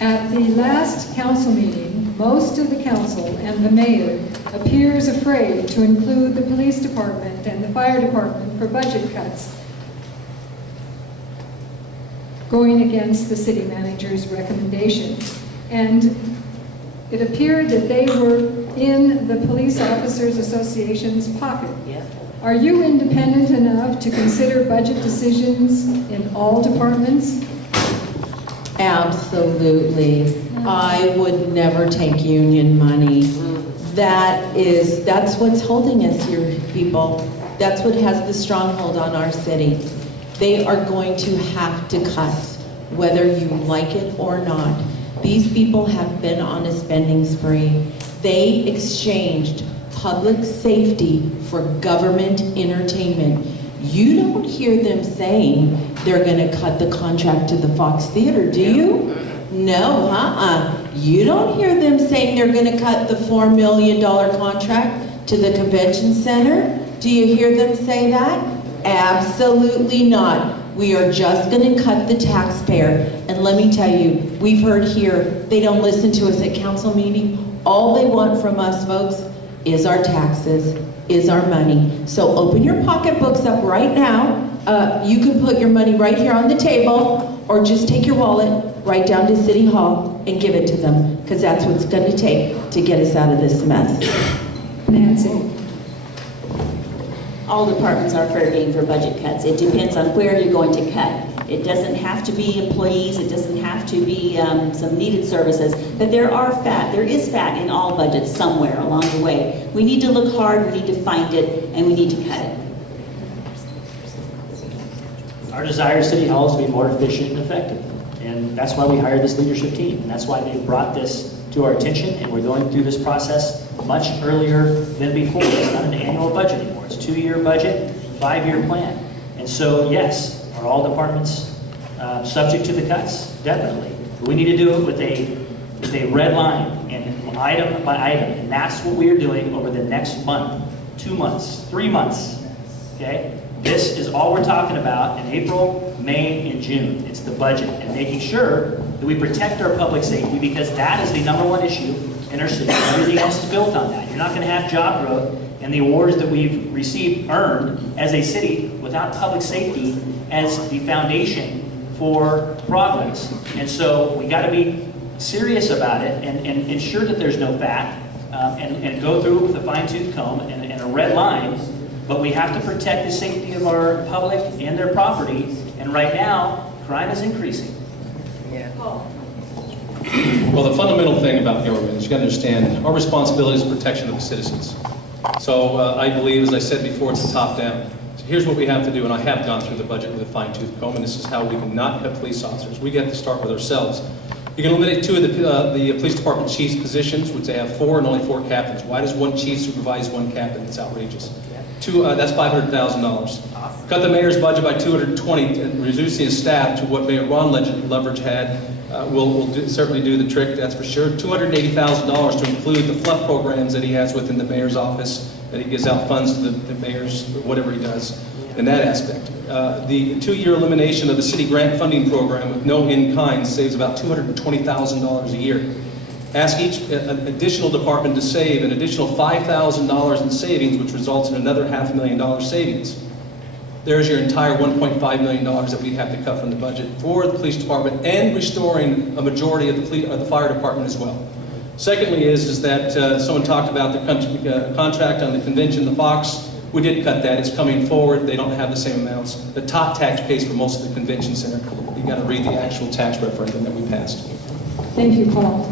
At the last council meeting, most of the council and the mayor appears afraid to include the police department and the fire department for budget cuts, going against the city manager's recommendations. And it appeared that they were in the Police Officers Association's pocket. Yeah. Are you independent enough to consider budget decisions in all departments? Absolutely. I would never take union money. That's what's holding us here, people. That's what has the stronghold on our city. They are going to have to cut, whether you like it or not. These people have been on a spending spree. They exchanged public safety for government entertainment. You don't hear them saying they're gonna cut the contract to the Fox Theater, do you? No, You don't hear them saying they're gonna cut the $4 million contract to the convention center. Do you hear them say that? Absolutely not. We are just gonna cut the taxpayer. And let me tell you, we've heard here, they don't listen to us at council meeting. All they want from us, folks, is our taxes, is our money. So open your pocketbooks up right now. You can put your money right here on the table, or just take your wallet right down to City Hall and give it to them, because that's what's going to take to get us out of this mess. Nancy? All departments are fair game for budget cuts. It depends on where you're going to cut. It doesn't have to be employees, it doesn't have to be some needed services, but there is fat in all budgets somewhere along the way. We need to look hard, we need to find it, and we need to cut it. Our desire at City Hall is to be more efficient and effective. And that's why we hired this leadership team. And that's why they brought this to our attention. And we're going through this process much earlier than before. It's not an annual budget anymore. It's a 2-year budget, 5-year plan. And so, yes, are all departments subject to the cuts? Definitely. But we need to do it with a red line and item by item. And that's what we are doing over the next month, 2 months, 3 months. Okay? This is all we're talking about in April, May, and June. It's the budget and making sure that we protect our public safety, because that is the #1 issue in our city. Everything else is built on that. You're not going to have job growth and the awards that we've earned as a city without public safety as the foundation for progress. And so we got to be serious about it and ensure that there's no fat and go through it with a fine-tooth comb and a red line. But we have to protect the safety of our public and their property. And right now, crime is increasing. Well, the fundamental thing about government is you got to understand our responsibility is protection of the citizens. So I believe, as I said before, it's the top down. So here's what we have to do, and I have gone through the budget with a fine-tooth comb, and this is how we can not cut police officers. We get to start with ourselves. You can eliminate 2 of the police department chiefs' positions, which they have 4 and only 4 captains. Why does 1 chief supervise 1 captain? It's outrageous. That's $500,000. Cut the mayor's budget by $220, and reducing his staff to what Mayor Ron Leverage had will certainly do the trick, that's for sure. $280,000 to include the fluff programs that he has within the mayor's office, that he gives out funds to the mayors, whatever he does in that aspect. The 2-year elimination of the city grant funding program with no in-kind saves about $220,000 a year. Ask each additional department to save an additional $5,000 in savings, which results in another $500,000 savings. There's your entire $1.5 million that we have to cut from the budget for the police department, and restoring a majority of the fire department as well. Secondly is that someone talked about the contract on the convention, the Fox. We did cut that. It's coming forward. They don't have the same amounts. The top tax pays for most of the convention center. You got to read the actual tax referendum that we passed. Thank you, Paul.